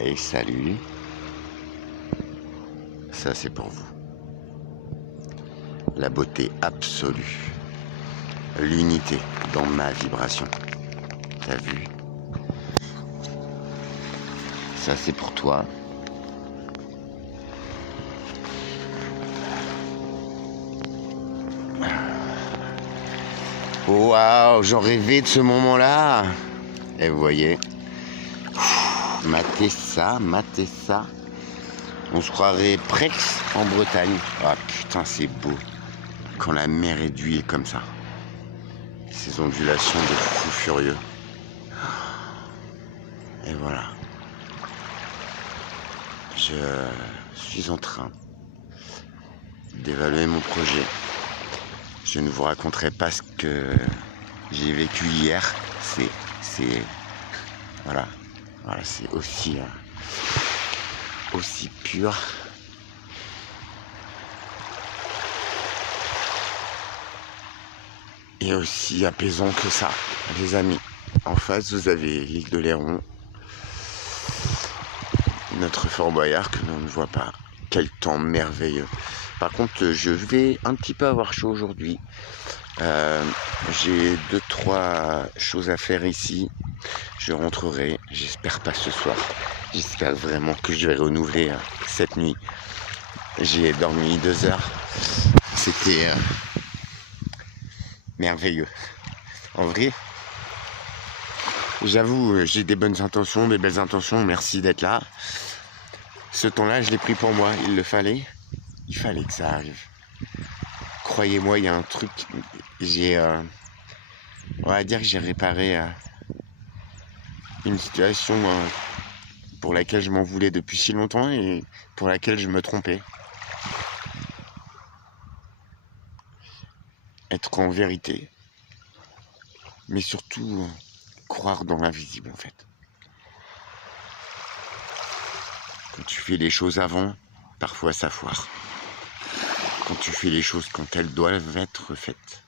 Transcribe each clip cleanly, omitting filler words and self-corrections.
Et salut, ça c'est pour vous. La beauté absolue, l'unité dans ma vibration. T'as vu? Ça c'est pour toi. Waouh, j'en rêvais de ce moment-là. Et vous voyez, matez ça. On se croirait presque en Bretagne. Ah putain, c'est beau. Quand la mer est d'huile comme ça. Ces ondulations de fou furieux. Et voilà. Je suis en train d'évaluer mon projet. Je ne vous raconterai pas ce que j'ai vécu hier. Voilà, c'est aussi pur. Et aussi apaisant que ça, les amis. En face, vous avez l'île de Léron, notre Fort Boyard que l'on ne voit pas. Quel temps merveilleux. Par contre, je vais un petit peu avoir chaud aujourd'hui. J'ai 2-3 choses à faire ici. Je rentrerai, j'espère pas ce soir. J'espère vraiment que je vais renouveler cette nuit. J'ai dormi 2 heures. C'était merveilleux. En vrai, j'avoue, j'ai des bonnes intentions, des belles intentions. Merci d'être là. Ce temps-là, je l'ai pris pour moi. Il fallait que ça arrive. Croyez-moi, il y a un truc. On va dire que j'ai réparé une situation pour laquelle je m'en voulais depuis si longtemps et pour laquelle je me trompais. Être en vérité, mais surtout croire dans l'invisible en fait. Quand tu fais les choses avant, parfois ça foire. Quand tu fais les choses quand elles doivent être faites,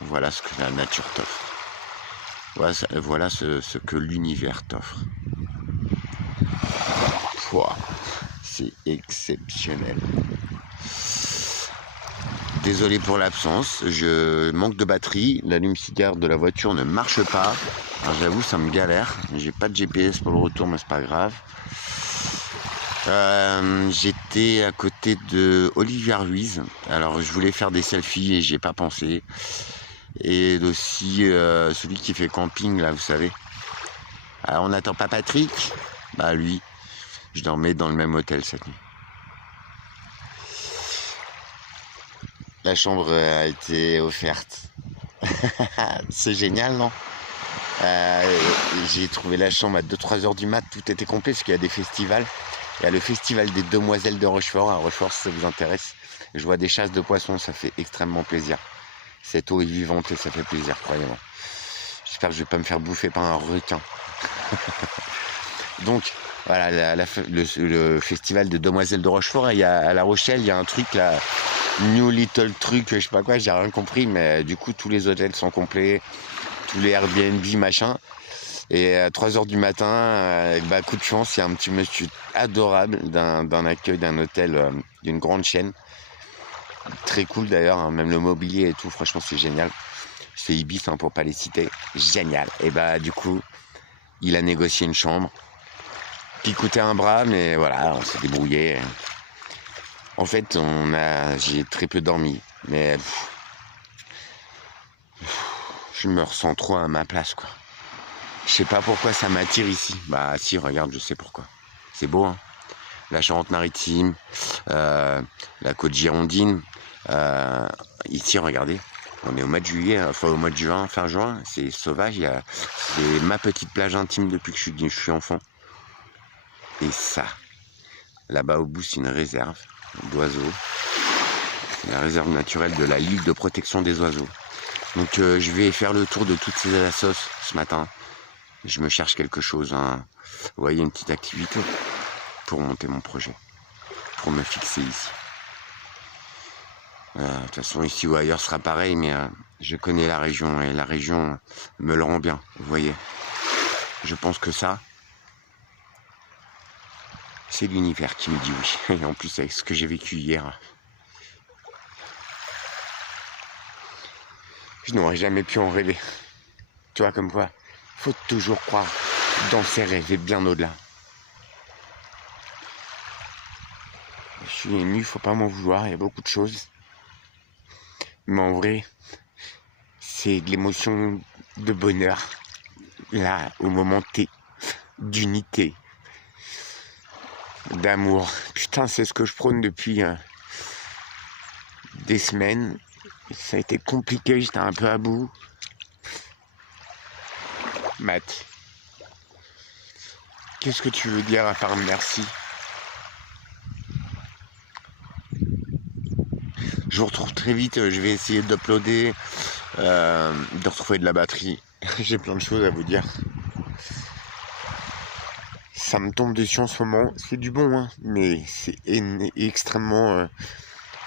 voilà ce que la nature t'offre. Voilà ce que l'univers t'offre. C'est exceptionnel. Désolé pour l'absence, je manque de batterie, l'allume-cigare de la voiture ne marche pas. Alors j'avoue, ça me galère. J'ai pas de GPS pour le retour, mais c'est pas grave. J'étais à côté de Olivier Ruiz. Alors je voulais faire des selfies et j'y ai pas pensé. Et aussi celui qui fait camping là, vous savez. Alors on n'attend pas Patrick. Bah lui, je dormais dans le même hôtel cette nuit. La chambre a été offerte. C'est génial, non? J'ai trouvé la chambre à 2-3 heures du mat, tout était complet parce qu'il y a des festivals. Il y a le festival des Demoiselles de Rochefort. À Rochefort, si ça vous intéresse. Je vois des chasses de poissons, ça fait extrêmement plaisir. Cette eau est vivante et ça fait plaisir, croyez-moi. J'espère que je vais pas me faire bouffer par un requin. Donc, voilà, le festival de Demoiselles de Rochefort, il y a, à La Rochelle, il y a un truc là, New Little truc, je sais pas quoi, j'ai rien compris, mais du coup, tous les hôtels sont complets, tous les Airbnb, machin. Et à 3h du matin, coup de chance, il y a un petit monsieur adorable d'un accueil d'un hôtel d'une grande chaîne. Très cool d'ailleurs, hein, même le mobilier et tout, franchement, c'est génial. C'est Ibis, hein, pour pas les citer. Génial. Et du coup, il a négocié une chambre qui coûtait un bras, mais voilà, on s'est débrouillé. En fait, j'ai très peu dormi, mais je me ressens trop à ma place, quoi. Je sais pas pourquoi ça m'attire ici. Bah si, regarde, je sais pourquoi. C'est beau, hein. La Charente-Maritime, la côte girondine. Ici, regardez, on est au mois de juillet, enfin au mois de juin, fin juin, c'est sauvage. C'est ma petite plage intime depuis que je suis enfant. Et ça, là-bas au bout, c'est une réserve d'oiseaux. C'est la réserve naturelle de la Ligue de protection des oiseaux. Donc je vais faire le tour de toutes ces assos ce matin. Je me cherche quelque chose, hein. Vous voyez, une petite activité pour monter mon projet, pour me fixer ici. De toute façon, ici ou ailleurs sera pareil, mais je connais la région et la région me le rend bien, vous voyez. Je pense que ça, C'est l'univers qui me dit oui. Et en plus, avec ce que j'ai vécu hier, je n'aurais jamais pu en rêver. Tu vois, comme quoi, faut toujours croire dans ses rêves et bien au-delà. Je suis ému, faut pas m'en vouloir, il y a beaucoup de choses. Mais en vrai, c'est de l'émotion de bonheur. Là, au moment T, d'unité, d'amour. Putain, c'est ce que je prône depuis des semaines. Ça a été compliqué, j'étais un peu à bout. Matt, qu'est-ce que tu veux dire à part merci? Je vous retrouve très vite, je vais essayer d'uploader, de retrouver de la batterie. J'ai plein de choses à vous dire. Ça me tombe dessus en ce moment, c'est du bon, hein, mais c'est extrêmement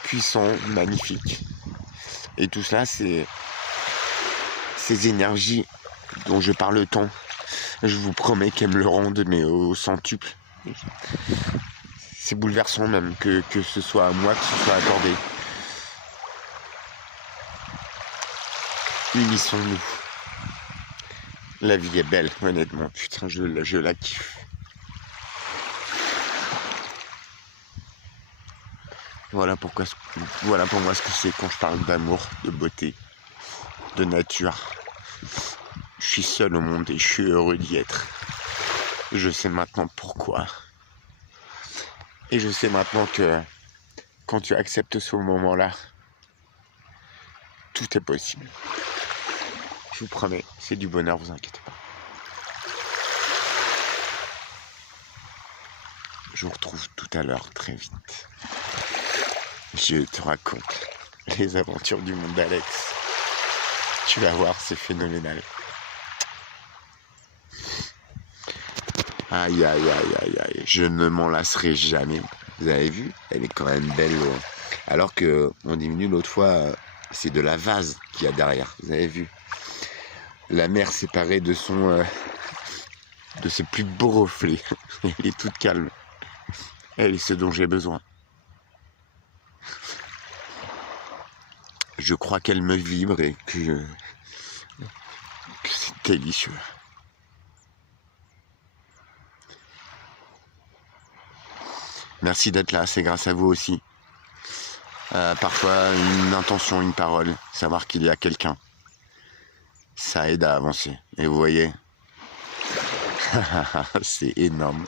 puissant, magnifique. Et tout cela, c'est ces énergies dont je parle tant. Je vous promets qu'elles me le rendent, mais au centuple. C'est bouleversant même, que ce soit à moi que ce soit accordé. Unissons-nous. La vie est belle, honnêtement. Putain, je la kiffe. Voilà pour moi ce que c'est quand je parle d'amour, de beauté, de nature. Je suis seul au monde et je suis heureux d'y être. Je sais maintenant pourquoi. Et je sais maintenant que quand tu acceptes ce moment-là, tout est possible. Je vous promets, c'est du bonheur, vous inquiétez pas. Je vous retrouve tout à l'heure, très vite. Je te raconte les aventures du monde d'Alex. Tu vas voir, c'est phénoménal. Aïe, aïe, aïe, aïe, aïe. Je ne m'en lasserai jamais. Vous avez vu? Elle est quand même belle. Alors que on diminue l'autre fois, c'est de la vase qu'il y a derrière. Vous avez vu? La mer séparée de de ses plus beaux reflets. Elle est toute calme. Elle est ce dont j'ai besoin. Je crois qu'elle me vibre et que c'est délicieux. Merci d'être là, c'est grâce à vous aussi. Parfois, une intention, une parole, savoir qu'il y a quelqu'un, ça aide à avancer. Et vous voyez, c'est énorme.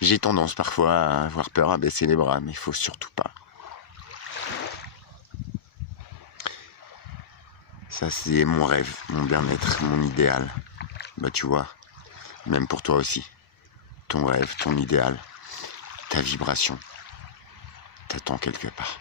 J'ai tendance parfois à avoir peur, à baisser les bras, mais il faut surtout pas. Ça, c'est mon rêve, mon bien-être, mon idéal. Bah, tu vois, même pour toi aussi. Ton rêve, ton idéal, ta vibration, t'attends quelque part.